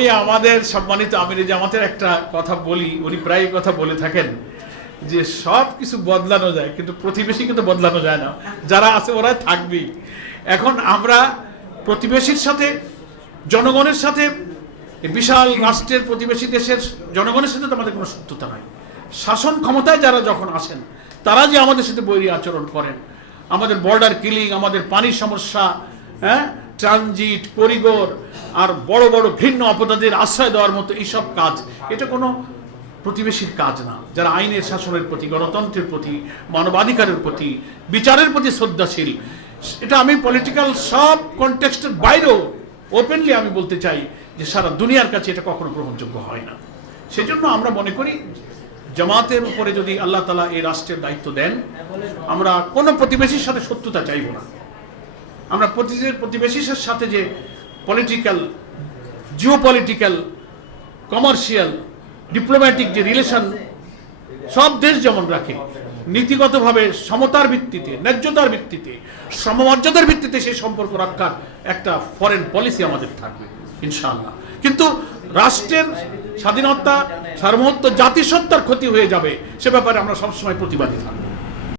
আমি আমাদের সম্মানিত আমিরে জামাতের একটা কথা বলি, উনি প্রায় কথা বলে থাকেন যে সব কিছু বদলানো যায় কিন্তু প্রতিবেশী কিন্তু বদলানো যায় না, যারা আছে ওরা থাকবেই। এখন আমরা প্রতিবেশীর সাথে, জনগণের সাথে, বিশাল রাষ্ট্রের প্রতিবেশী দেশের জনগণের সাথে তো আমাদের কোনো শত্রুতা নাই। শাসন ক্ষমতায় যারা যখন আসেন তারা যে আমাদের সাথে বৈরী আচরণ করেন, আমাদের বর্ডার কিলিং, আমাদের পানির সমস্যা, ট্রানজিট করিডোর, আর বড় বড় ঘৃণ্য অপরাধীদের আশ্রয় দেওয়ার মতো এইসব কাজ, এটা কোনো প্রতিবেশীর কাজ না। যারা আইনের শাসনের প্রতি, গণতন্ত্রের প্রতি, মানবাধিকারের প্রতি, বিচারের প্রতি শ্রদ্ধাশীল, এটা আমি পলিটিক্যাল সব কনটেক্সটের বাইরেও ওপেনলি আমি বলতে চাই যে সারা দুনিয়ার কাছে এটা কখনো গ্রহণযোগ্য হয় না। সেজন্য আমরা মনে করি জামাতের উপরে যদি আল্লাহ তাআলা এই রাষ্ট্রের দায়িত্ব দেন, আমরা কোনো প্রতিবেশীর সাথে শত্রুতা চাইব না। আমরা প্রতিবেশীর সাথে যে পলিটিক্যাল, জিওপলিটিক্যাল, কমার্শিয়াল, ডিপ্লোম্যাটিক যে রিলেশন সব দেশ যেমন রাখে, নীতিগতভাবে সমতার ভিত্তিতে, ন্যায্যতার ভিত্তিতে, সমমর্যাদার ভিত্তিতে সেই সম্পর্ক রক্ষার একটা ফরেন পলিসি আমাদের থাকবে ইনশাআল্লাহ। কিন্তু রাষ্ট্রের স্বাধীনতা, সার্বভৌমত্ব, জাতিসত্তার ক্ষতি হয়ে যাবে সে ব্যাপারে আমরা সবসময় প্রতিবাদী থাকব।